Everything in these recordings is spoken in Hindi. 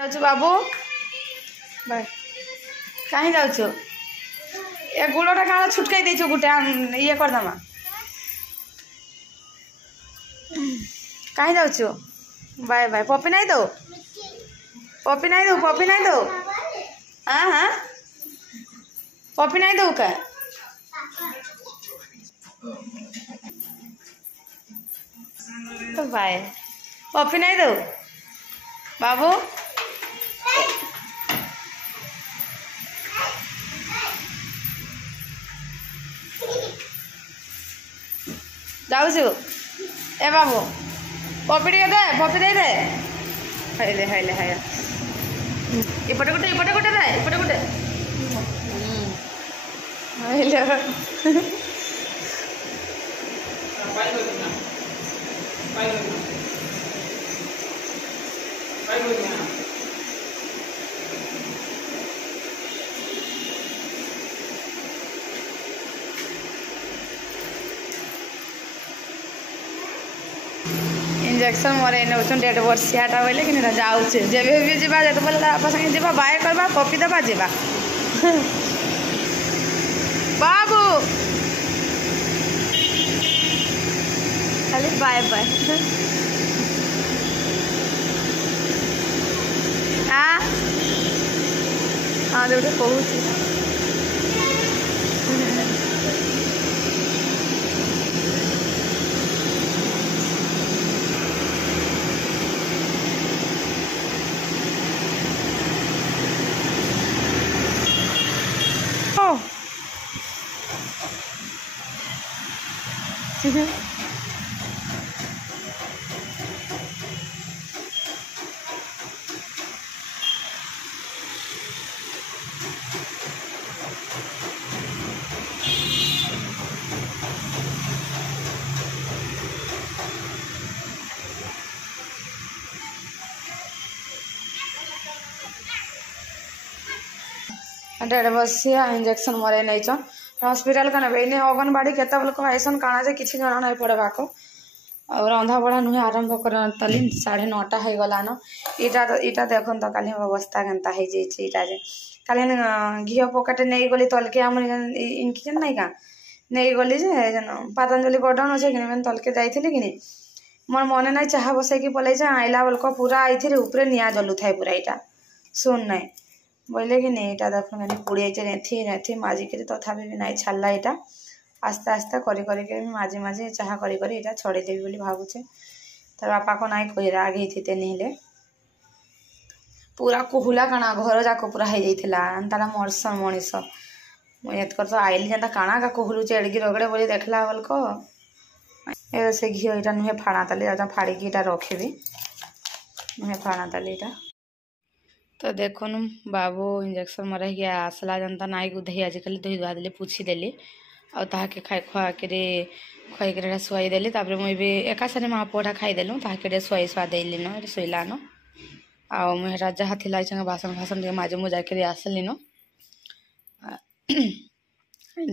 जाऊँ बाबू बाय कहीं जाऊँ ए गोड़टा क्या छुटकाई देचु गोटे ये करदमा कहीं जाऊँ बाय बाय पपी नहीं दो पपी नहीं दो पपी नहीं दो हाँ हाँ पपी नहीं दो क्या तो बाय पपी नहीं दो बाबू जाऊँ ए बाबू पपी टे दे पपी दे दे हाइले हाइले हाय इपटे गोटे दे इपटे गोटे हाइले इंजेक्शन मरे नौ 1.5 वर्षियाटा बोले कि जाऊँ जब भी जा जो बोले आप संगे जा बाय करवा पपी देवा जा बाबू खाली बाय बाय हाँ जो कहूँ डेढ़ वर्षिया इंजेक्शन मरे नहीं हॉस्पिटल का नबे अंगनबाड़ी केत लोक आईसन काना जे किसी जना नहीं पड़वा को और रंधा बड़ा नुहे आरंभ कर 9:30 हो गलान इटा देखन तो काली अवस्था केनता हो जाए काली घी पकेट नहीं गली तलके आम इनकी जन नहीं क्या नहीं गली पतंजलि गोडाउन अच्छे कि तलके जाइली कि मोर मन ना चाह बसैकी पलैे आइला बेलक पूरा आई ऊपर निआ जलू थाए पूरा यहाँ सुन ना बोले कि नहीं यहाँ देख पुड़ी रेथी रेथी माजिक तथापि भी नहीं छाड़ा यहाँ आस्ते आस्ते कर माझे माझे चाह कर छड़ेदेवी बोली भावुचे तार बापा को नाई कही आगे थे नहीं पूरा कोहुला काना घर जाक पूरा हो जाता तारा मर्स मनीष मुझे तो आइली जनता काना का कोहुलुचे एड़गी रगड़े बोली देखला बोलक ए से घी यहाँ नुहे फाड़ा ताली फाड़ी यहाँ रखी नुहे फाड़ा ताली यहाँ तो देखुन बाबू इंजेक्शन मरा आसला जनता नाई गुधई आजिकल धोई धुआ देली पूछी देली आ ताके खाई खुआ कर शुआई देली मुझे भी एका सारे माँ पुआ खाईदेलु ताके शुआई शुआ देली न शुला न आ मुझे जहाँ थी बासन फासन माजे मुजा कर आसली न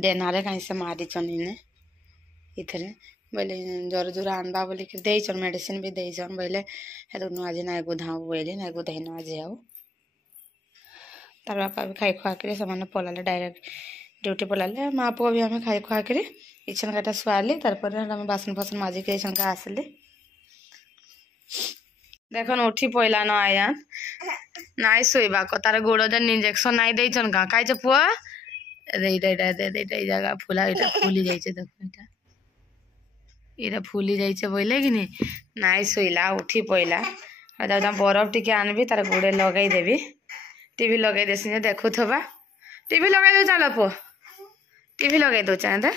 डेनारे कहीं से मारीचन इने इथरे बोले जोर जोर आनबा बोलिक देचन मेडिसिन भी देचन बोले हेतु आज ना गुधाऊ बोली ना गुधई न आज आऊ तार बापा भी खाई खुआ कर से पलाले डायरेक्ट ड्यूटी पलाले माँ पुआ भी हमें खाई खुआ कर इछन काटा शुआली तारपर बासन फासन माजिक इछन का आसली देखन उठी पइला न आयान नाई सोइबा को तार गोड़ जन इंजेक्शन नाई देचन का खाइछ पुआ जगह फुला इटा फुली जाइए देखो इटा फुली जाइए बोले कि नाई सोइला उठी पइला बरफ टिके आनबी तार गोड़े लगे देवी टीवी लगे देसी देखुवा टीवी लगे दो चल पु टीवी लगे दो चाहे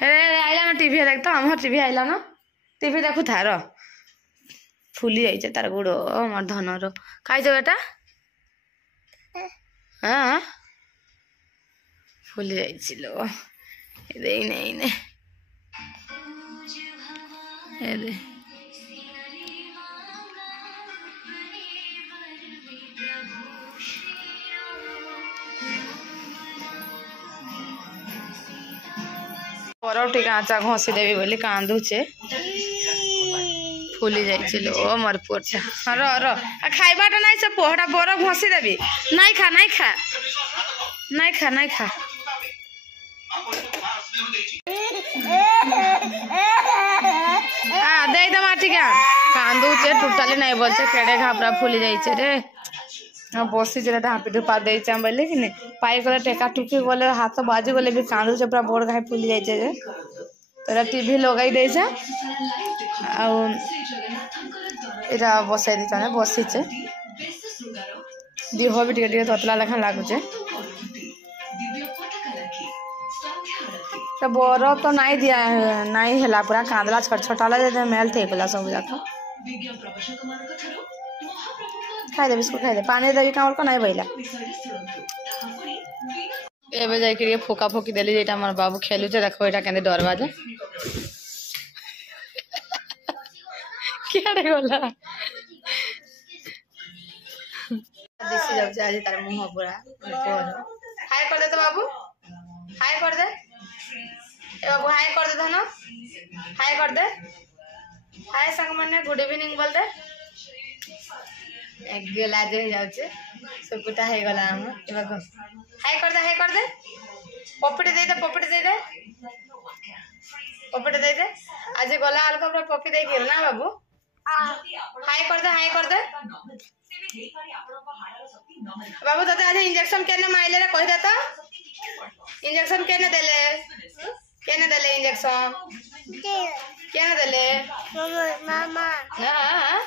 आइला ना टीवी देख तो हम टीवी आइला ना टीवी देखु था र फुली जाइए तार गोड़ मोर धनर खाइज बेटा हाँ फुली जाइए बरफ टिके आचा घसी देवी बोली कांदुचे फुली जाइए ओ मोर पुअटा र खाइबाटा नहीं से पोहटा बरफ घसी देवी नहीं खा नहीं खा नहीं खा नहीं खा दे दम आटिका कांदुचे टोटाली नहीं बोलते केड़े घाबरा फुली जाइए रे बसी जे ढापी ढुपा दे बोले कि नहीं पाई गले टेका टुकी गले हाथ बाजी गले भी कांदुचे पूरा बड़ घाई फुली जाइए तो टीवी लगाई दे आटा बसई दी बसीचे देह भी टे ततला लेखा लगुचे बरफ तो नहीं दिया नहीं है पूरा कांदला छट छटाला मेल्ट होगा सब जाक खाई दे बिस्कुट खाई दे पानी देवी कमर को नहीं बहला एबे जाके फोका फोकी देली जेटा हमर बाबू खेलुचे देखो एटा केंदे डरवा जे केड़े गला दिसी जब से आज तार मुंह पूरा हाय कर दे तो बाबू हाय कर दे ए बाबू हाय कर दे धनो हाय कर दे हाय संग माने गुड इवनिंग बोल दे एक गेला जे जाउचे सुकुटा हे गला हम एबा हाय कर दे पपड़ी दे दे पपड़ी दे दे पपड़ी दे दे आज गला अलका पूरा पपी दे गेल ना बाबू हाय कर दे बाबू तते आज इंजेक्शन केने माइले रे कहि दे त इंजेक्शन केने देले इंजेक्शन केने देले मामा हां हां